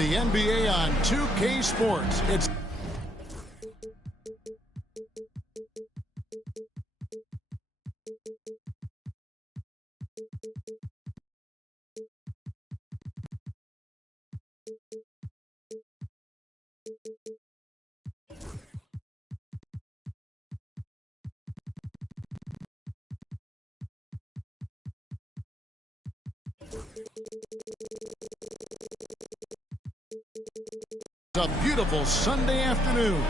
the NBA on 2K Sports. It's a beautiful Sunday afternoon.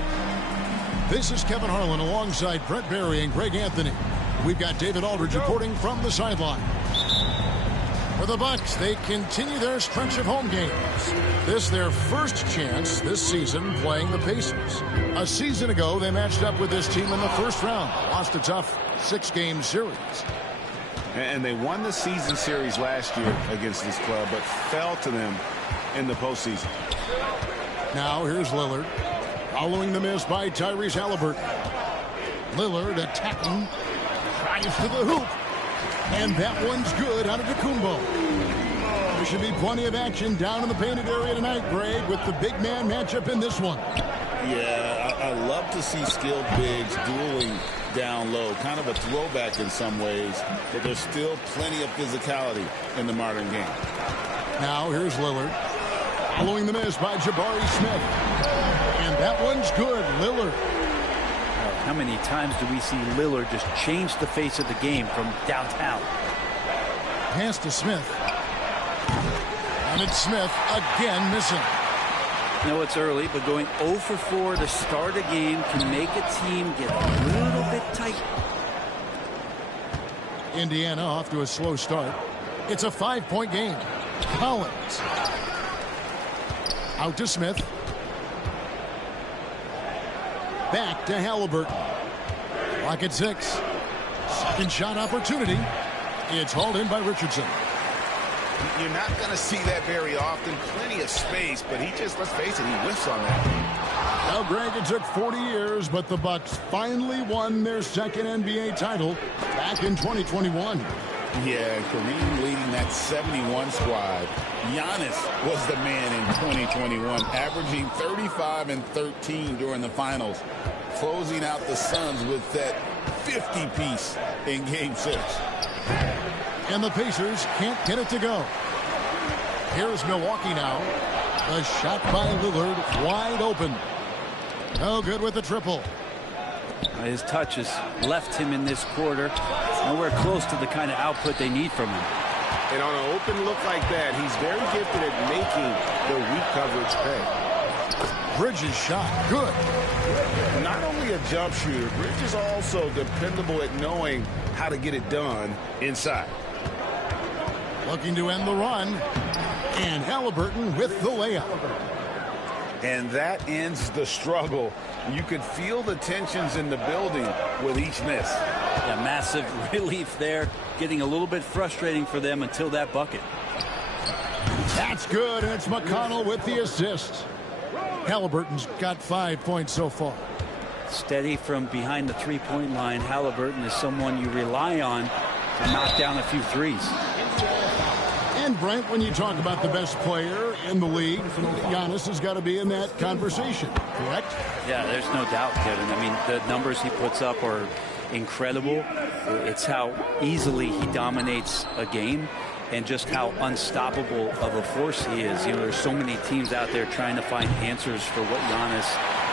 This is Kevin Harlan alongside Brett Barry and Greg Anthony. We've got David Aldridge reporting from the sideline. For the Bucks, they continue their stretch of home games. This their first chance this season playing the Pacers. A season ago, they matched up with this team in the first round. Lost a tough 6-game series. And they won the season series last year against this club, but fell to them in the postseason. Now here's Lillard. Following the miss by Tyrese Halliburton. Lillard attacking. Drives to the hoop. And that one's good out of Tacumbo. There should be plenty of action down in the painted area tonight, Greg, with the big man matchup in this one. Yeah, I love to see skilled bigs dueling down low. Kind of a throwback in some ways, but there's still plenty of physicality in the modern game. Now here's Lillard. Following the miss by Jabari Smith. And that one's good. Lillard. How many times do we see Lillard just change the face of the game from downtown? Pass to Smith. And it's Smith again missing. You know, it's early, but going 0 for 4 to start a game can make a team get a little bit tight. Indiana off to a slow start. It's a 5-point game. Collins. Out to Smith. Back to Halliburton. Clock at 6. Second shot opportunity. It's hauled in by Richardson. You're not going to see that very often. Plenty of space, but he just, let's face it, he whiffs on that. Now, Greg, it took 40 years, but the Bucks finally won their second NBA title back in 2021. Yeah, Kareem leading that 71 squad. Giannis was the man in 2021, averaging 35 and 13 during the finals, closing out the Suns with that 50-piece in Game 6. And the Pacers can't get it to go. Here's Milwaukee now. The shot by Lillard wide open. No good with the triple. His touch has left him in this quarter. Nowhere close to the kind of output they need from him. And on an open look like that, he's very gifted at making the weak coverage pay. Bridges shot. Good. Not only a jump shooter, Bridges is also dependable at knowing how to get it done inside. Looking to end the run. And Halliburton with the layup. And that ends the struggle. You could feel the tensions in the building with each miss. Yeah, massive relief there. Getting a little bit frustrating for them until that bucket. That's good, and it's McConnell with the assist. Halliburton's got 5 points so far. Steady from behind the three-point line. Halliburton is someone you rely on to knock down a few threes. And Brent, when you talk about the best player in the league, Giannis has got to be in that conversation, correct? Yeah, there's no doubt, Kevin. I mean, the numbers he puts up are incredible. It's how easily he dominates a game and just how unstoppable of a force he is. You know, there's so many teams out there trying to find answers for what Giannis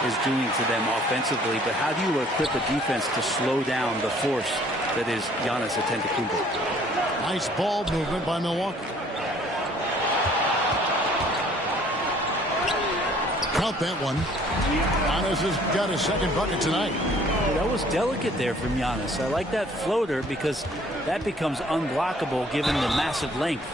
is doing to them offensively, but how do you equip a defense to slow down the force that is Giannis Antetokounmpo? Nice ball movement by Milwaukee. Count that one. Giannis has got his second bucket tonight. That was delicate there from Giannis. I like that floater because that becomes unblockable given the massive length.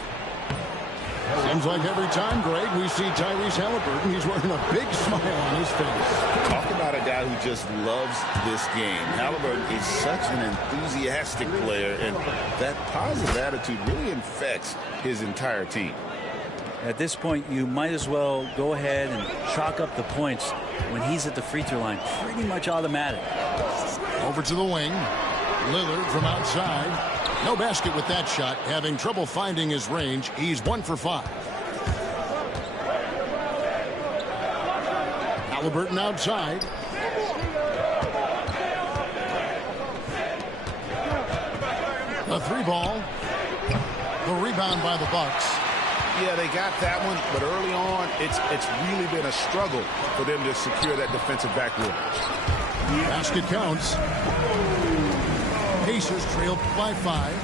Seems like every time, Greg, we see Tyrese Halliburton, he's wearing a big smile on his face. Talk about a guy who just loves this game. Halliburton is such an enthusiastic player, and that positive attitude really infects his entire team. At this point, you might as well go ahead and chalk up the points when he's at the free throw line. Pretty much automatic. Over to the wing. Lillard from outside. No basket with that shot. Having trouble finding his range. He's 1 for 5. Halliburton outside. A 3-ball. The rebound by the Bucks. Yeah, they got that one, but early on, it's really been a struggle for them to secure that defensive backboard. Basket counts. Pacers trail by 5.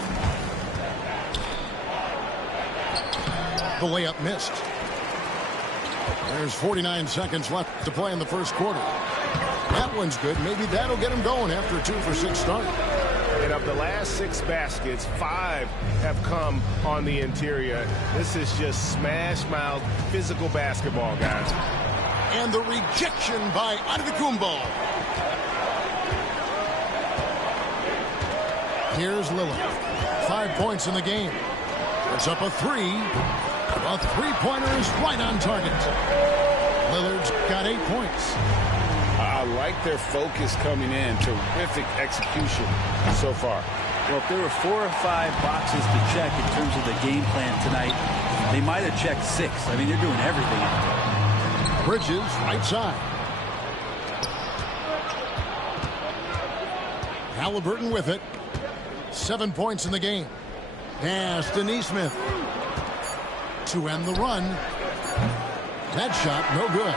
The layup missed. There's 49 seconds left to play in the first quarter. That one's good. Maybe that'll get him going after a 2-for-6 start. And of the last 6 baskets, 5 have come on the interior. This is just smash-mouth physical basketball, guys. And the rejection by Antetokounmpo. Here's Lillard. 5 points in the game. Puts up a 3. A 3-pointer is right on target. Lillard's got 8 points. I like their focus coming in. Terrific execution so far. Well, if there were 4 or 5 boxes to check in terms of the game plan tonight, they might have checked 6. I mean, they're doing everything out there. Bridges, right side. Halliburton with it. 7 points in the game. Pass to Nesmith. To end the run. That shot, no good.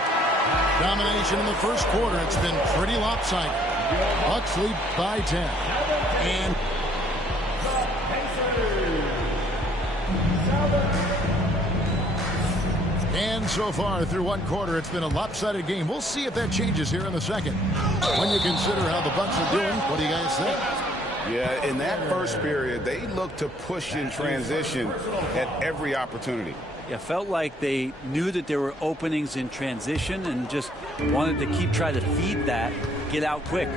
Domination in the first quarter. It's been pretty lopsided. Bucks lead by 10. And so far through one quarter, it's been a lopsided game. We'll see if that changes here in the second. When you consider how the Bucks are doing, what do you guys think? Yeah, in that first period, they looked to push in transition at every opportunity. It felt like they knew that there were openings in transition and just wanted to keep trying to feed that, get out quick.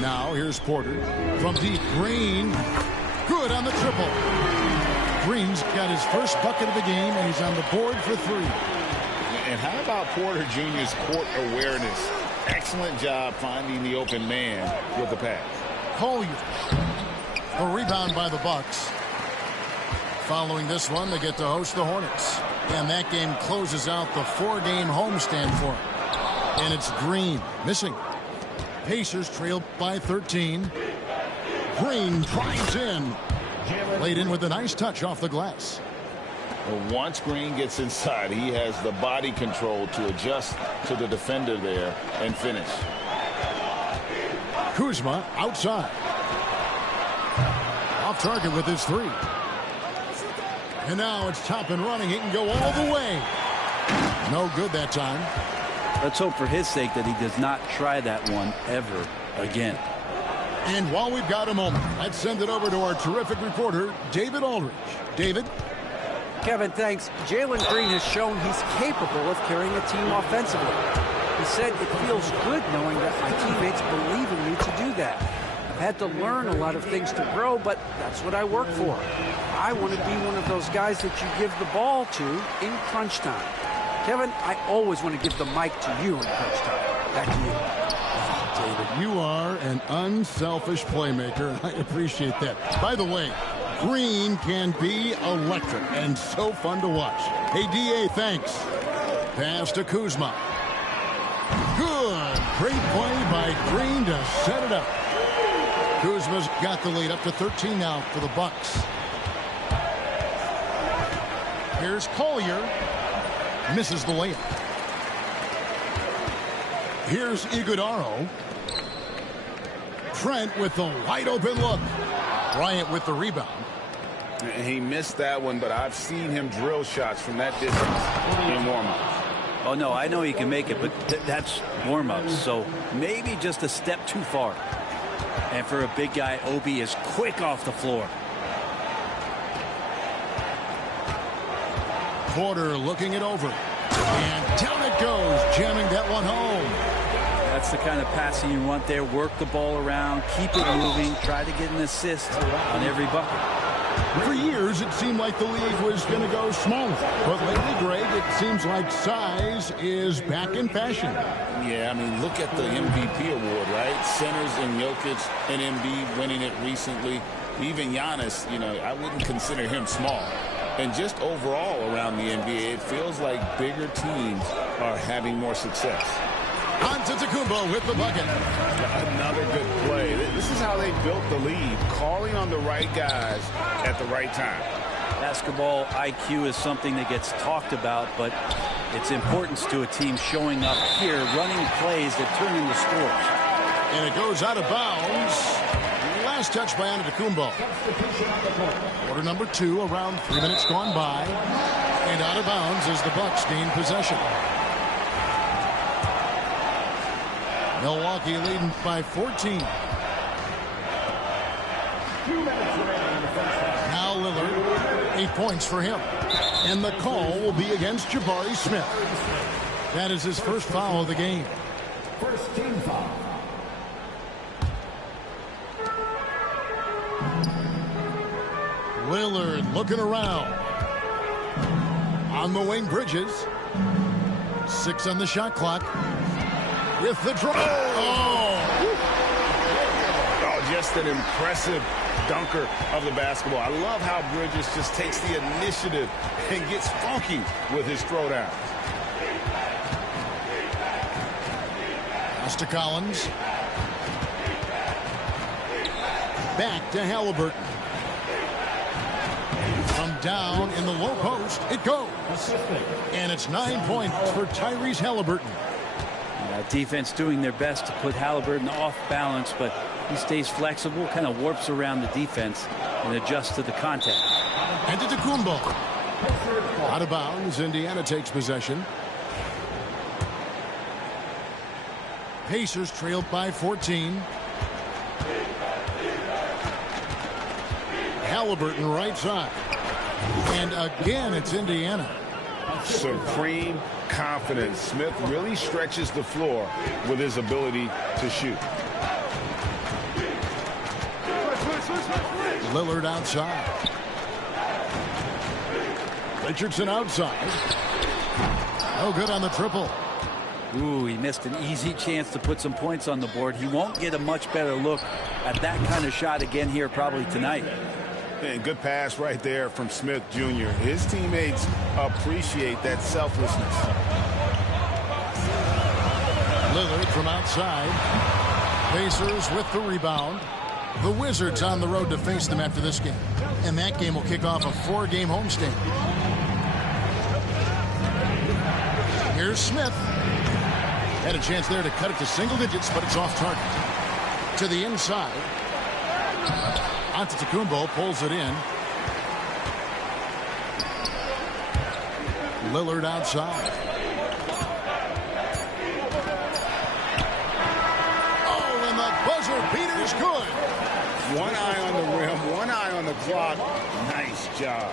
Now here's Porter from deep. Green, good on the triple. Green's got his first bucket of the game, and he's on the board for 3. And how about Porter Jr.'s court awareness? Excellent job finding the open man with the pass. Collier. A rebound by the Bucks. Following this one, they get to host the Hornets. And that game closes out the 4-game homestand for them. And it's Green missing. Pacers trail by 13. Green drives in. Laid in with a nice touch off the glass. Well, once Green gets inside, he has the body control to adjust to the defender there and finish. Kuzma outside. Off target with his 3. And now it's top and running. He can go all the way. No good that time. Let's hope for his sake that he does not try that one ever again. And while we've got a moment, let's send it over to our terrific reporter, David Aldridge. David? Kevin, thanks. Jalen Green has shown he's capable of carrying a team offensively. He said, "It feels good knowing that my teammates believe in me to do that. I've had to learn a lot of things to grow, but that's what I work for. I want to be one of those guys that you give the ball to in crunch time." Kevin, I always want to give the mic to you in crunch time. Back to you. David, you are an unselfish playmaker. I appreciate that. By the way, Green can be electric and so fun to watch. Hey, D.A., thanks. Pass to Kuzma. Good. Great play by Green to set it up. Kuzma's got the lead up to 13 now for the Bucks. Here's Collier. Misses the layup. Here's Iguodaro. Trent with the wide open look. Bryant with the rebound. He missed that one, but I've seen him drill shots from that distance in warm-ups. Oh, no, I know he can make it, but that's warm-ups, so maybe just a step too far. And for a big guy, Obi is quick off the floor. Porter looking it over. And down it goes, jamming that one home. That's the kind of passing you want there. Work the ball around, keep it moving, try to get an assist on every bucket. For years, it seemed like the league was going to go smaller. But lately, Greg, it seems like size is back in fashion. Yeah, I mean, look at the MVP award, right? Centers and Jokic and Embiid winning it recently. Even Giannis, you know, I wouldn't consider him small. And just overall around the NBA, it feels like bigger teams are having more success. Antetokounmpo with the bucket. Another good play. This is how they built the lead, calling on the right guys at the right time. Basketball IQ is something that gets talked about, but its importance to a team showing up here, running plays that turn into scores. And it goes out of bounds. Last touch by Antetokounmpo. Quarter number 2, around 3 minutes gone by. And out of bounds as the Bucks gain possession. Milwaukee leading by 14. Now Lillard, 8 points for him. And the call will be against Jabari Smith. That is his first foul of the game. First team foul. Lillard looking around. On the wing, Bridges. 6 on the shot clock. With the draw. Oh, just an impressive dunker of the basketball. I love how Bridges just takes the initiative and gets funky with his throwdown. Pass to Collins. Back to Halliburton. From down in the low post, it goes. And it's 9 points for Tyrese Halliburton. Defense doing their best to put Halliburton off balance, but he stays flexible, kind of warps around the defense and adjusts to the contact. Antetokounmpo. Out of bounds, Indiana takes possession. Pacers trailed by 14. Halliburton right side. And again, it's Indiana. Supreme confidence. Smith really stretches the floor with his ability to shoot. Lillard outside. Richardson outside. No good on the triple. Ooh, he missed an easy chance to put some points on the board. He won't get a much better look at that kind of shot again here probably tonight. And good pass right there from Smith Jr. His teammates appreciate that selflessness. Lillard from outside. Pacers with the rebound. The Wizards on the road to face them after this game. And that game will kick off a 4-game homestand. Here's Smith. Had a chance there to cut it to single digits, but it's off target. To the inside. Antetokounmpo pulls it in. Lillard outside. Oh, and the buzzer beater's good. One eye on the rim, one eye on the clock. Nice job.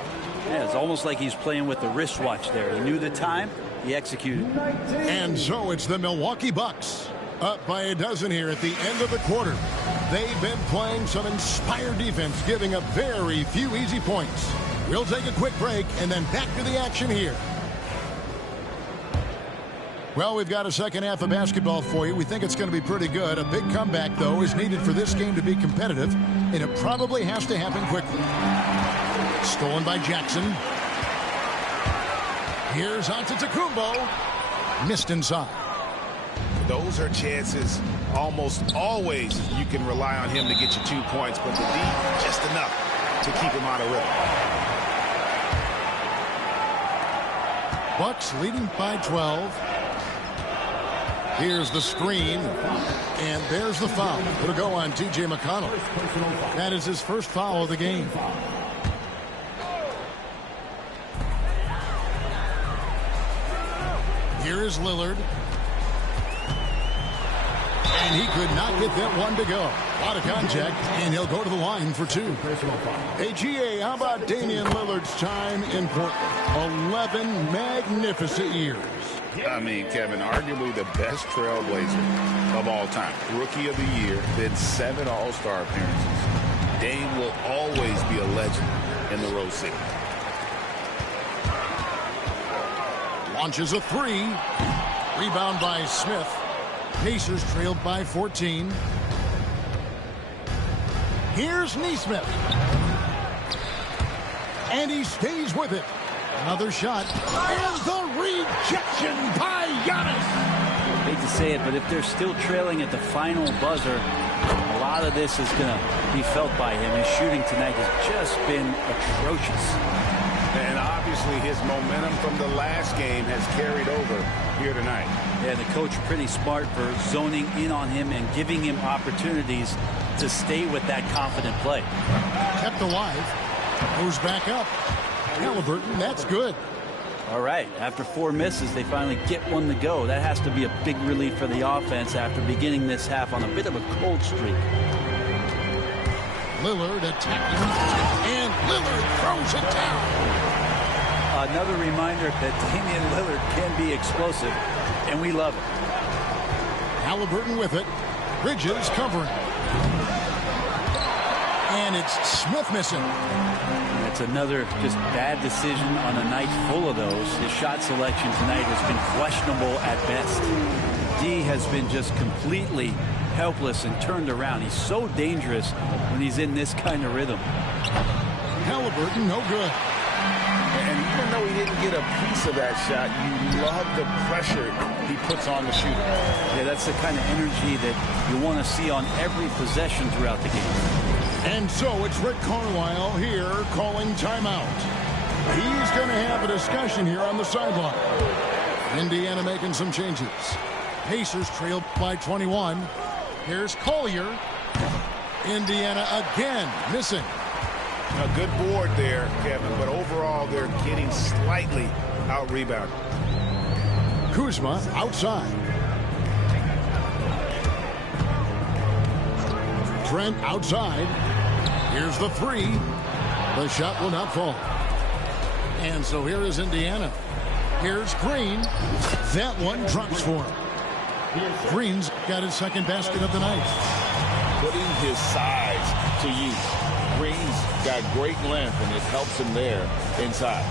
Yeah, it's almost like he's playing with the wristwatch there. He knew the time, he executed. And so it's the Milwaukee Bucks. Up by a dozen here at the end of the quarter. They've been playing some inspired defense, giving up very few easy points. We'll take a quick break and then back to the action here. Well, we've got a second half of basketball for you. We think it's going to be pretty good. A big comeback, though, is needed for this game to be competitive, and it probably has to happen quickly. Stolen by Jackson. Here's Antetokounmpo. Missed inside. Those are chances almost always you can rely on him to get you 2 points, but the D just enough to keep him out of rhythm. Bucks leading by 12. Here's the screen, and there's the foul. It'll go on T.J. McConnell. That is his first foul of the game. Here is Lillard. And he could not get that one to go. Out of contact, and he'll go to the line for 2. Hey, GA, how about Damian Lillard's time in Portland? 11 magnificent years. I mean, Kevin, arguably the best trailblazer of all time. Rookie of the year, then 7 All-Star appearances. Dame will always be a legend in the Rose City. Launches a 3. Rebound by Smith. Pacers trailed by 14. Here's Nesmith. And he stays with it. Another shot. And the rejection by Giannis. Hate to say it, but if they're still trailing at the final buzzer, a lot of this is going to be felt by him. His shooting tonight has just been atrocious. And obviously his momentum from the last game has carried over here tonight. Yeah, the coach pretty smart for zoning in on him and giving him opportunities to stay with that confident play. Kept alive. Goes back up. Halliburton, that's good. All right, after 4 misses, they finally get one to go. That has to be a big relief for the offense after beginning this half on a bit of a cold streak. Lillard attacking, and Lillard throws it down. Another reminder that Damian Lillard can be explosive, and we love it. Halliburton with it. Bridges covering. And it's Smith missing. That's another just bad decision on a night full of those. His shot selection tonight has been questionable at best. D has been just completely helpless and turned around. He's so dangerous when he's in this kind of rhythm. Halliburton, no good. And even though he didn't get a piece of that shot, you love the pressure he puts on the shooter. Yeah, that's the kind of energy that you want to see on every possession throughout the game. And so it's Rick Carlisle here calling timeout. He's going to have a discussion here on the sideline. Indiana making some changes. Pacers trail by 21. Here's Collier. Indiana again missing. A good board there, Kevin, but overall they're getting slightly out-rebounded. Kuzma outside. Trent outside. Here's the three. The shot will not fall. And so here is Indiana. Here's Green. That one drops for him. Green's got his second basket of the night. Putting his size to use. Green's got great length, and it helps him there inside.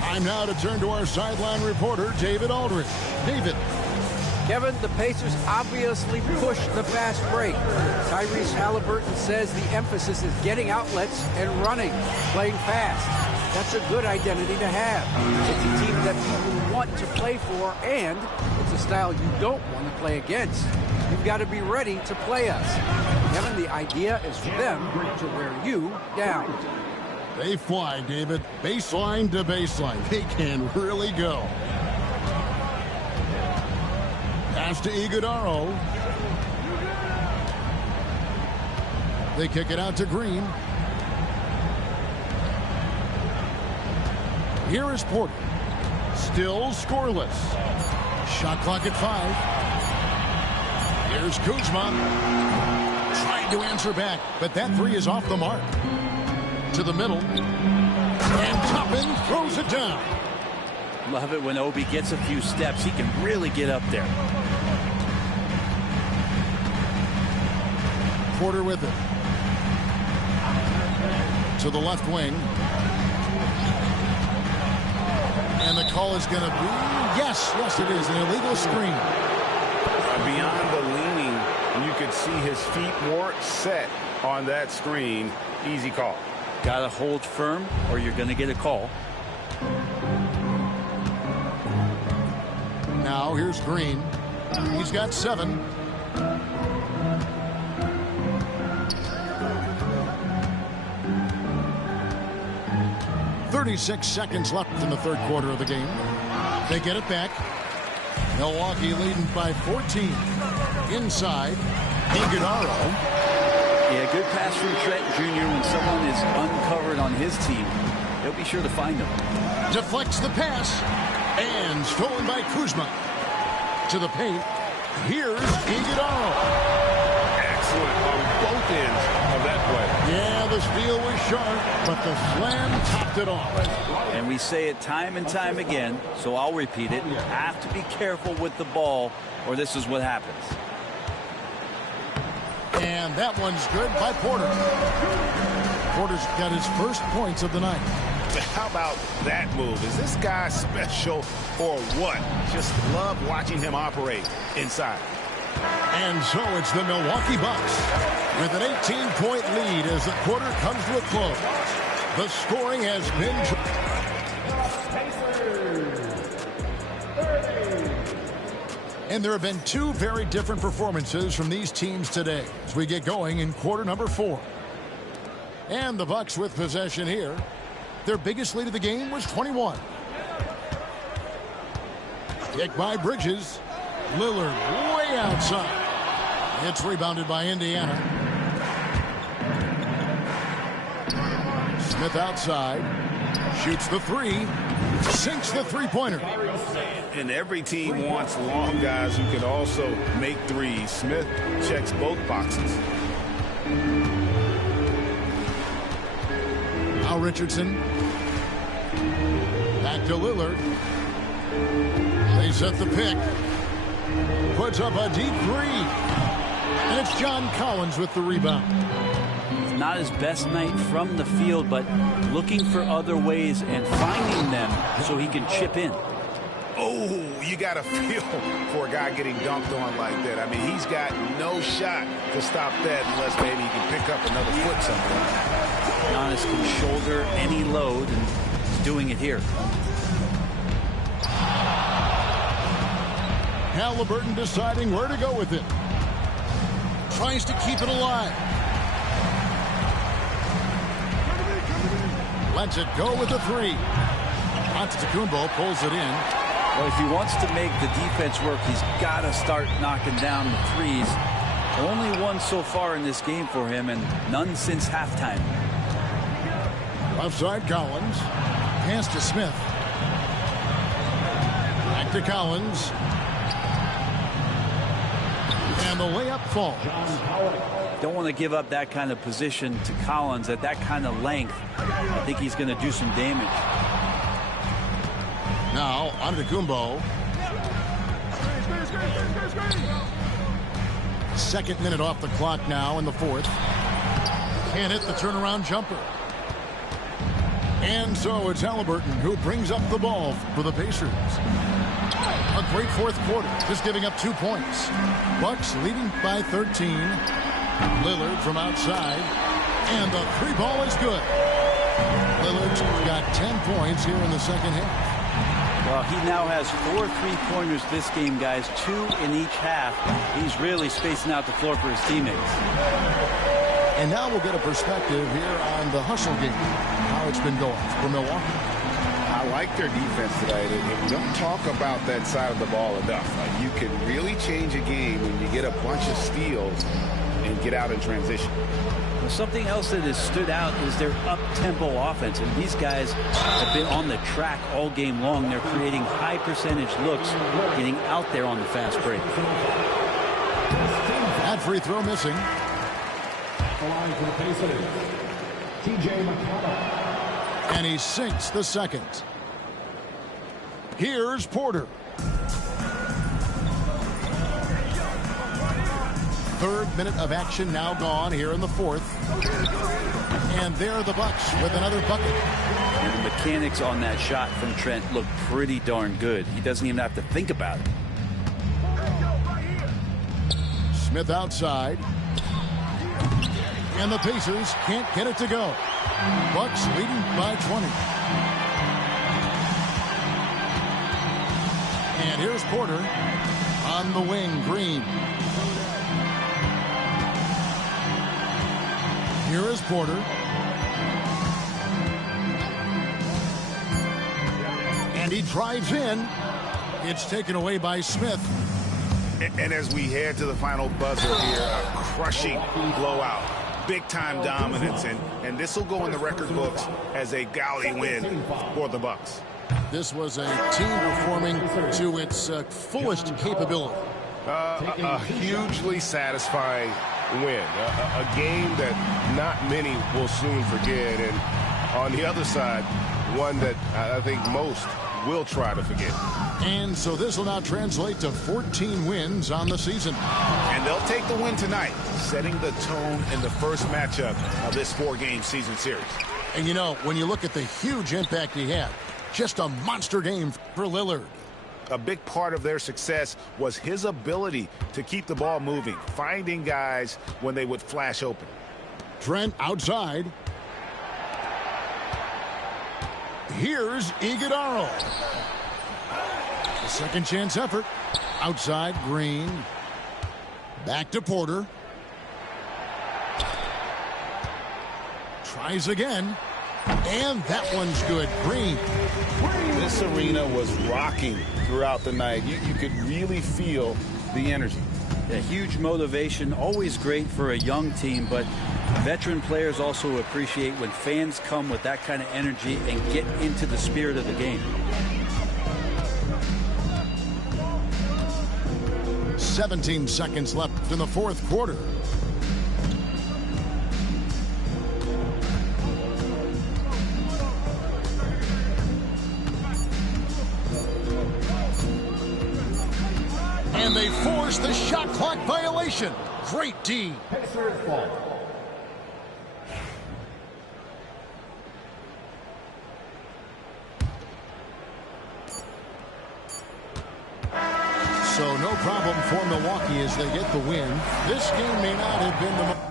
Time now to turn to our sideline reporter, David Aldridge. David. Kevin, the Pacers obviously push the fast break. Tyrese Halliburton says the emphasis is getting outlets and running, playing fast. That's a good identity to have. It's a team that people want to play for, and it's a style you don't want to play against. You've got to be ready to play us. Kevin, the idea is for them to wear you down. They fly, David. Baseline to baseline. They can really go. Pass to Iguodaro. They kick it out to Green. Here is Porter. Still scoreless. Shot clock at 5. Here's Kuzma. Trying to answer back, but that three is off the mark. To the middle. And Toppin throws it down. Love it when Obi gets a few steps. He can really get up there. Porter with it. To the left wing. And the call is going to be, yes, it is, an illegal screen. Beyond the leaning, you could see his feet weren't set on that screen. Easy call. Got to hold firm or you're going to get a call. Now here's Green. He's got 7. "36 seconds left in the third quarter of the game. They get it back. Milwaukee leading by 14. Inside, Iguodaro. Yeah, good pass from Trent Jr. When someone is uncovered on his team, he'll be sure to find him. Deflects the pass. And stolen by Kuzma. To the paint. Here's Iguodaro. Excellent on both ends of that play. Yeah, the steal was sharp, but the slam topped it off. And we say it time and time again, so I'll repeat it. You have to be careful with the ball, or this is what happens. And that one's good by Porter. Porter's got his first points of the night. How about that move? Is this guy special or what? Just love watching him operate inside. And so it's the Milwaukee Bucks with an 18-point lead as the quarter comes to a close. The scoring has been... And there have been two very different performances from these teams today as we get going in quarter number 4. And the Bucks with possession here. Their biggest lead of the game was 21. Kick by Bridges. Lillard way outside. It's rebounded by Indiana. Smith outside. Shoots the three. Sinks the three-pointer. And every team wants long guys who can also make threes. Smith checks both boxes. Now Richardson. Back to Lillard. They set the pick. Puts up a deep three. And it's John Collins with the rebound. It's not his best night from the field, but looking for other ways and finding them so he can chip in. Oh, you got to feel for a guy getting dunked on like that. I mean, he's got no shot to stop that unless maybe he can pick up another foot somewhere. Giannis can shoulder any load, and he's doing it here. Halliburton deciding where to go with it. Tries to keep it alive. Lets it go with the three. Antetokounmpo pulls it in. Well, if he wants to make the defense work, he's got to start knocking down the threes. Only one so far in this game for him, and none since halftime. Offside Collins. Pass to Smith. Back to Collins. And the layup falls. Don't want to give up that kind of position to Collins at that kind of length. I think he's going to do some damage. Now, Antetokounmpo. Second minute off the clock now in the fourth. Can't hit the turnaround jumper. And so it's Halliburton who brings up the ball for the Pacers. A great fourth quarter, just giving up 2 points. Bucks leading by 13. Lillard from outside. And the three ball is good. Lillard's got 10 points here in the second half. Well, he now has 4 3-pointers this game, guys. 2 in each half. He's really spacing out the floor for his teammates. And now we'll get a perspective here on the hustle game, how it's been going for Milwaukee. I like their defense today. They don't talk about that side of the ball enough. You can really change a game when you get a bunch of steals and get out in transition. Well, something else that has stood out is their up-tempo offense. And these guys have been on the track all game long. They're creating high-percentage looks, getting out there on the fast break. That free throw missing. For the Pacers, TJ McConnell. And he sinks the second. Here's Porter. Third minute of action now gone here in the fourth. And there are the Bucks with another bucket. And the mechanics on that shot from Trent look pretty darn good. He doesn't even have to think about it. Smith outside. And the Pacers can't get it to go. Bucks leading by 20. And here's Porter on the wing. Green. Here is Porter. And he drives in. It's taken away by Smith. And as we head to the final buzzer here, a crushing blowout. Big-time dominance, and this will go in the record books as a gaudy win for the Bucks. This was a team performing to its fullest capability. A hugely satisfying win. A game that not many will soon forget. And on the other side, one that I think most will try to forget. And so this will now translate to 14 wins on the season. And they'll take the win tonight, setting the tone in the first matchup of this 4-game season series. And you know, when you look at the huge impact he had, just a monster game for Lillard. A big part of their success was his ability to keep the ball moving, finding guys when they would flash open. Trent outside. Here's Iguodala. The second chance effort. Outside, Green. Back to Porter. Tries again. And that one's good. Green. This arena was rocking throughout the night. You could really feel the energy. A huge motivation, always great for a young team, but veteran players also appreciate when fans come with that kind of energy and get into the spirit of the game. 17 seconds left in the fourth quarter. And they force the shot clock violation. Great D. Pacers ball. So no problem for Milwaukee as they get the win. This game may not have been the